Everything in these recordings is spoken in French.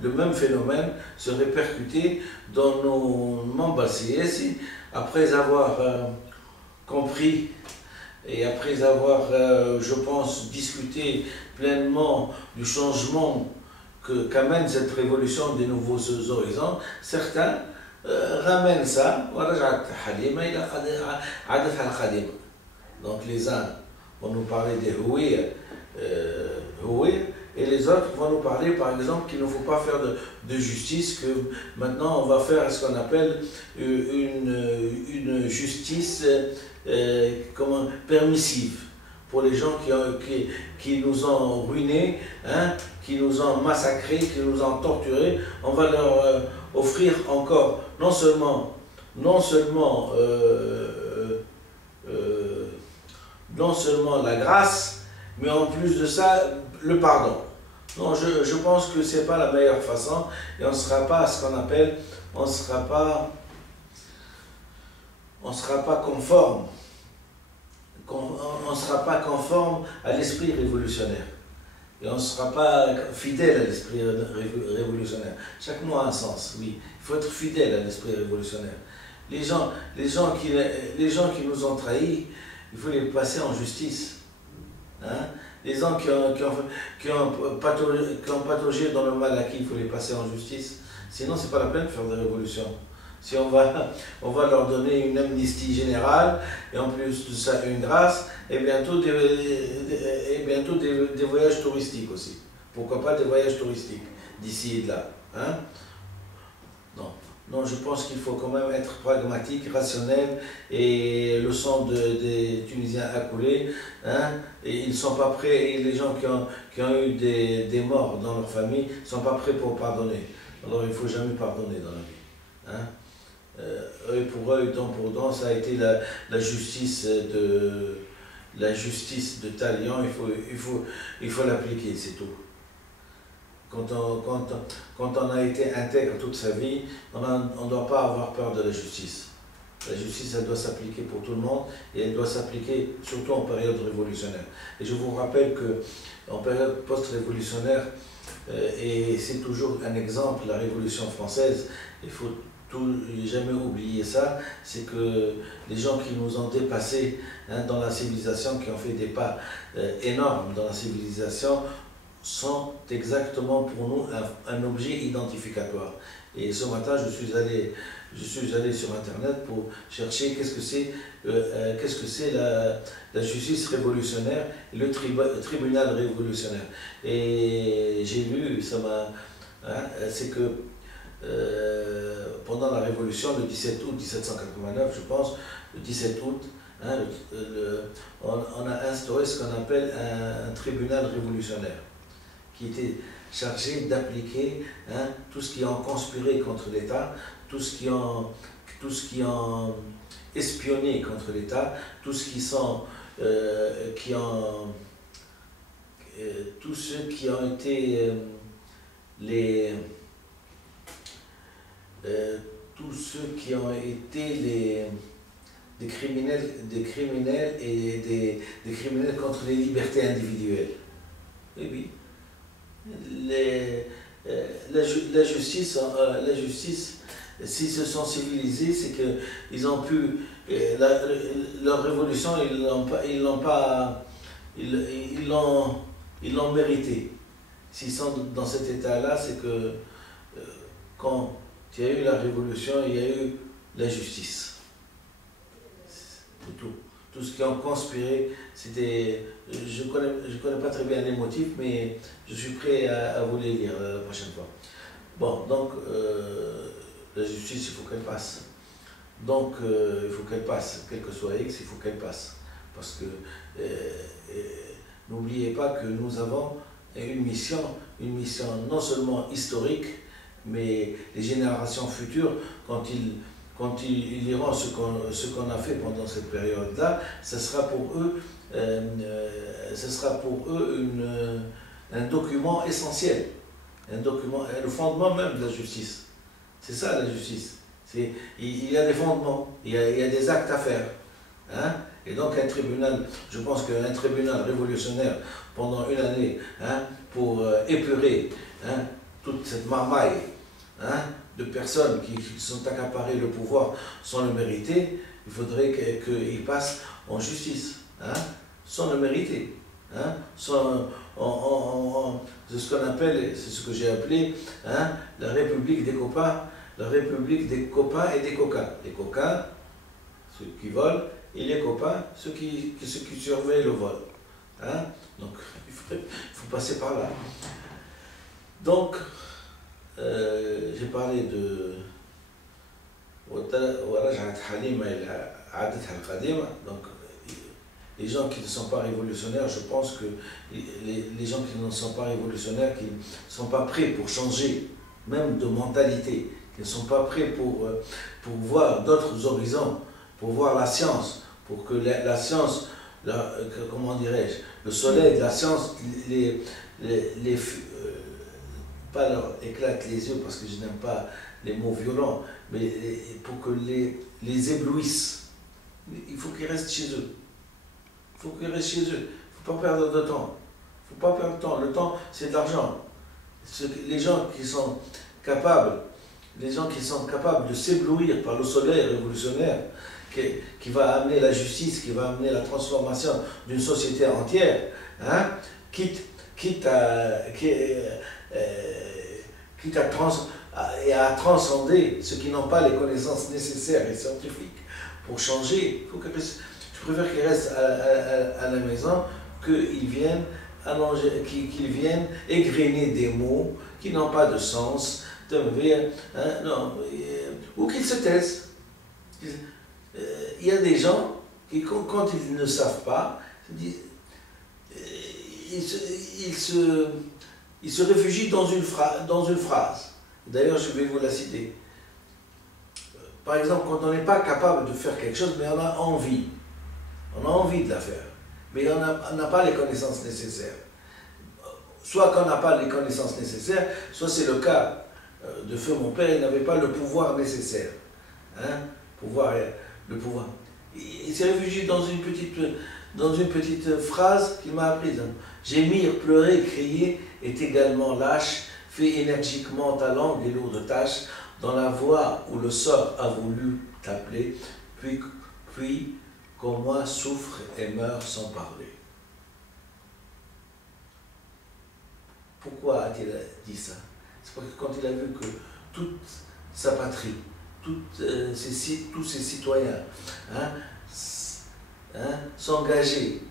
le même phénomène se répercuter dans nos membres CSI après avoir compris et après avoir, je pense, discuté pleinement du changement qu'amène cette révolution des nouveaux horizons. Certains ramènent ça, donc les uns vont nous parler des Houïr, et les autres vont nous parler par exemple qu'il ne faut pas faire de justice, que maintenant on va faire ce qu'on appelle une justice permissive pour les gens qui nous ont ruinés, hein, qui nous ont massacrés, qui nous ont torturés. On va leur offrir encore non seulement la grâce, mais en plus de ça, le pardon. Non, je pense que ce n'est pas la meilleure façon, et on ne sera pas ce qu'on appelle, on ne sera pas conforme. On ne sera pas conforme à l'esprit révolutionnaire. Et on ne sera pas fidèle à l'esprit révolutionnaire. Chaque mot a un sens, oui. Il faut être fidèle à l'esprit révolutionnaire. Les gens qui nous ont trahis, il faut les passer en justice. Hein? Les gens qui ont pataugé dans le mal acquis, il faut les passer en justice. Sinon, ce n'est pas la peine de faire des révolutions. Si on va leur donner une amnistie générale, et en plus de ça une grâce, et bientôt des voyages touristiques aussi. Pourquoi pas des voyages touristiques d'ici et de là, hein? Non, je pense qu'il faut quand même être pragmatique, rationnel, et le sang des Tunisiens a coulé, hein, et ils ne sont pas prêts, et les gens qui ont eu des morts dans leur famille ne sont pas prêts pour pardonner. Alors il ne faut jamais pardonner dans la vie. Hein. Œil pour œil, dent pour dent, ça a été la justice de Talion, il faut l'appliquer, c'est tout. Quand on a été intègre toute sa vie, on ne doit pas avoir peur de la justice. La justice, elle doit s'appliquer pour tout le monde, et elle doit s'appliquer surtout en période révolutionnaire. Et je vous rappelle qu'en période post-révolutionnaire, et c'est toujours un exemple, la Révolution française, il faut jamais oublier ça, c'est que les gens qui nous ont dépassés, hein, dans la civilisation, qui ont fait des pas énormes dans la civilisation, sont exactement pour nous un objet identificatoire. Et ce matin, je suis allé sur Internet pour chercher qu'est-ce que c'est la justice révolutionnaire et le tribunal révolutionnaire. Et j'ai lu, ça m'a, hein, c'est que pendant la Révolution, le 17 août 1789, je pense, le 17 août, hein, on a instauré ce qu'on appelle un tribunal révolutionnaire, qui était chargé d'appliquer, hein, tout ce qui ont conspiré contre l'État, tous ceux qui ont espionné contre l'État, tous ceux qui ont été tous ceux qui ont été des criminels et des criminels contre les libertés individuelles. Oui, oui. La justice, s'ils se sont civilisés, c'est qu'ils ont pu, leur révolution, ils l'ont mérité. S'ils sont dans cet état-là, c'est que quand il y a eu la révolution, il y a eu la justice. C'est tout. Tout ce qui ont conspiré, c'était... Je connais pas très bien les motifs, mais je suis prêt à vous les lire la prochaine fois. Bon, donc, la justice, il faut qu'elle passe. Donc, il faut qu'elle passe, quel que soit X, il faut qu'elle passe. Parce que, n'oubliez pas que nous avons une mission non seulement historique, mais les générations futures, quand ils liront ce qu'on a fait pendant cette période-là, ce sera pour eux un document essentiel, le fondement même de la justice. C'est ça la justice. Il y a des fondements, il y a des actes à faire. Hein? Et donc un tribunal, je pense qu'un tribunal révolutionnaire pendant une année, hein, pour épurer, hein, toute cette marmaille, hein, de personnes qui sont accaparées le pouvoir sans le mériter, il faudrait qu'ils passent en justice, hein, sans le mériter. Hein, c'est ce qu'on appelle, c'est ce que j'ai appelé, hein, la République des copains, la République des copains et des coquins. Les coquins, ceux qui volent, et les copains, ceux qui surveillent le vol. Hein. Donc, il faut passer par là. Donc, j'ai parlé de donc les gens qui ne sont pas révolutionnaires, je pense que les gens qui ne sont pas révolutionnaires, qui ne sont pas prêts pour changer, même de mentalité, qui ne sont pas prêts pour voir d'autres horizons, pour voir la science, pour que la science, comment dirais-je, le soleil de la science, pas leur éclate les yeux parce que je n'aime pas les mots violents, mais pour que les éblouisse. Il faut qu'ils restent chez eux. Il faut qu'ils restent chez eux. Il ne faut pas perdre de temps. Il ne faut pas perdre de temps. Le temps, c'est de l'argent. Les gens qui sont capables de s'éblouir par le soleil révolutionnaire, qui va amener la justice, qui va amener la transformation d'une société entière, hein, quitte à transcender ceux qui n'ont pas les connaissances nécessaires et scientifiques pour changer. Je préfère qu'ils restent à la maison qu'ils viennent égrener des mots qui n'ont pas de sens, ou qu'ils se taisent. Il y a des gens qui, quand ils ne savent pas, ils se réfugient dans une phrase. D'ailleurs, je vais vous la citer. Par exemple, quand on n'est pas capable de faire quelque chose, mais on a envie. On a envie de la faire, mais on n'a pas les connaissances nécessaires. Soit qu'on n'a pas les connaissances nécessaires, soit c'est le cas de feu mon père, il n'avait pas le pouvoir nécessaire. Hein, le pouvoir. Il s'est réfugié dans une petite phrase qu'il m'a apprise. Hein. Gémir, pleurer, crier est également lâche, fais énergiquement ta langue et lourde tâche dans la voie où le sort a voulu t'appeler, puis qu'au moins souffre et meurt sans parler. Pourquoi a-t-il dit ça? C'est parce que quand il a vu que toute sa patrie, tous ses citoyens, hein, s'engager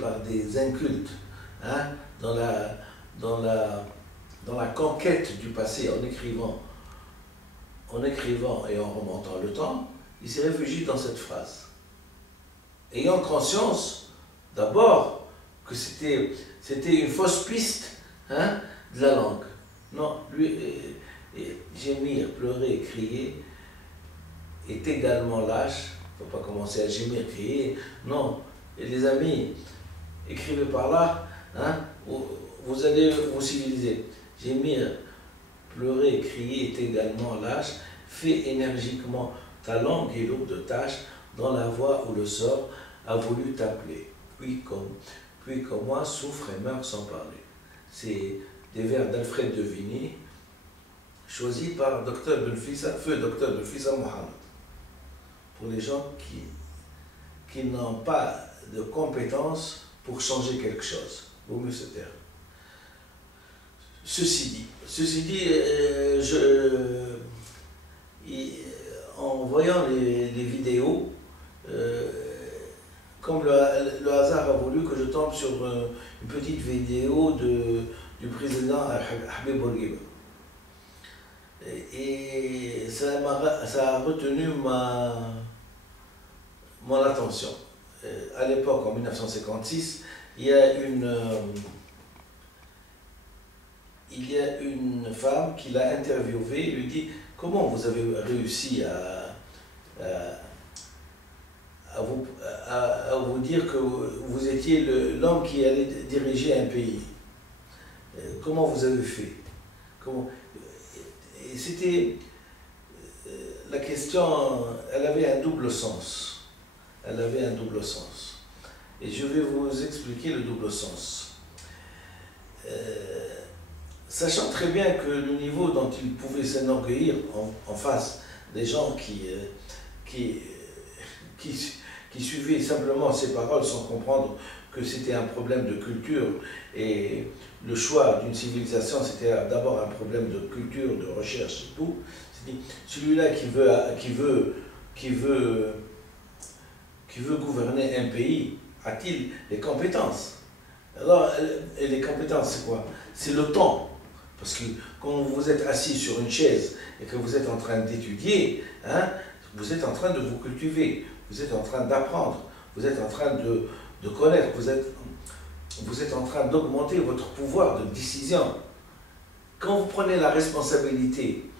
par des incultes, hein, dans la conquête du passé en écrivant et en remontant le temps, il s'est réfugié dans cette phrase. Ayant conscience, d'abord, que c'était une fausse piste, hein, de la langue. Non, lui, gémir, pleurer, crier est également lâche. Il ne faut pas commencer à gémir, crier. Non, et les amis, écrivez par là, hein, vous allez vous civiliser. Gémir, pleurer, crier est également lâche. Fais énergiquement ta langue est lourde de tâches dans la voie où le sort a voulu t'appeler. Puis comme moi, souffre et meurt sans parler. C'est des vers d'Alfred de Vigny, choisis par feu Dr Belfissa Mohamed, pour les gens qui n'ont pas de compétences pour changer quelque chose. Vaut mieux se taire. Ceci dit, en voyant les vidéos, comme le hasard a voulu que je tombe sur une petite vidéo du président Habib Bourguiba. Et ça a retenu mon attention. À l'époque, en 1956, il y a une femme qui l'a interviewé et lui dit « Comment vous avez réussi à vous dire que vous étiez l'homme qui allait diriger un pays? Comment vous avez fait ?» Et c'était la question, elle avait un double sens. Elle avait un double sens. Et je vais vous expliquer le double sens. sachant très bien que le niveau dont il pouvait s'enorgueillir en face des gens qui, qui suivaient simplement ses paroles sans comprendre que c'était un problème de culture, et le choix d'une civilisation c'était d'abord un problème de culture, de recherche et tout. Celui-là qui veut gouverner un pays, a-t-il les compétences? Alors, et les compétences, c'est quoi? C'est le temps. Parce que quand vous êtes assis sur une chaise et que vous êtes en train d'étudier, hein, vous êtes en train de vous cultiver, vous êtes en train d'apprendre, vous êtes en train de connaître, vous êtes en train d'augmenter votre pouvoir de décision. Quand vous prenez la responsabilité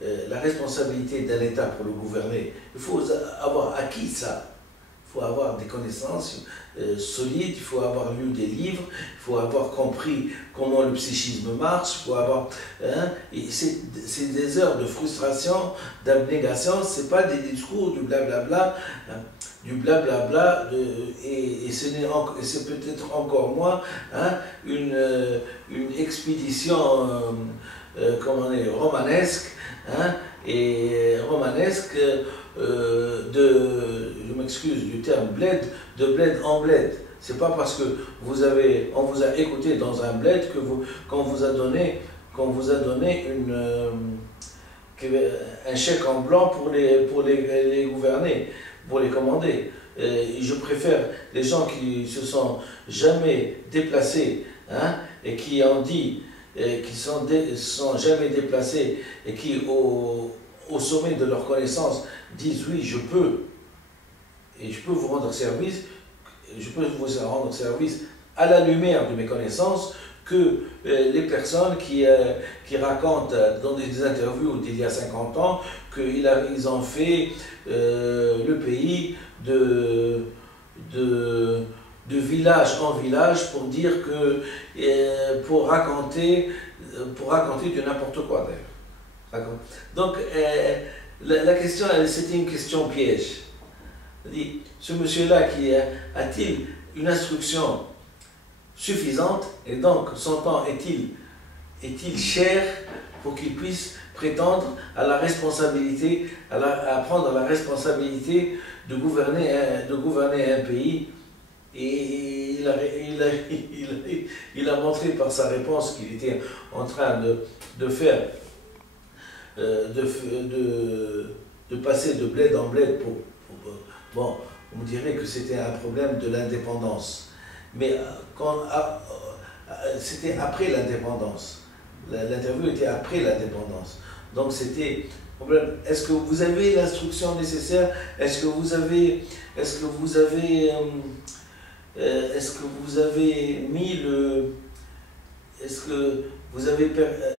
d'un État pour le gouverner, il faut avoir acquis ça. Il faut avoir des connaissances solides, il faut avoir lu des livres, il faut avoir compris comment le psychisme marche, il faut avoir... Hein, c'est des heures de frustration, d'abnégation, ce n'est pas des discours, du blablabla, et c'est peut-être encore moins hein, une expédition comment on est, romanesque, hein, je m'excuse du terme bled, de bled en bled. C'est pas parce que on vous a écouté dans un bled qu'on vous a donné un chèque en blanc pour les gouverner, pour les commander. Je préfère les gens qui se sont jamais déplacés hein, et qui ont dit qui sont jamais déplacés et qui au sommet de leur connaissance disent oui je peux et je peux vous rendre service, à la lumière de mes connaissances, que les personnes qui racontent dans des interviews d'il y a 50 ans qu'ils ont fait le pays de village en village pour dire que pour raconter du n'importe quoi d'ailleurs. Donc la question c'était une question piège. Ce monsieur-là a-t-il une instruction suffisante et donc son temps est-il cher pour qu'il puisse prétendre à la responsabilité, à prendre la responsabilité de gouverner un pays? Et il a montré par sa réponse qu'il était en train de faire, de passer de bled en bled bon, on dirait que c'était un problème de l'indépendance. Mais c'était après l'indépendance. L'interview était après l'indépendance. Donc c'était problème. Est-ce que vous avez l'instruction nécessaire? Est-ce que vous avez mis le... Est-ce que vous avez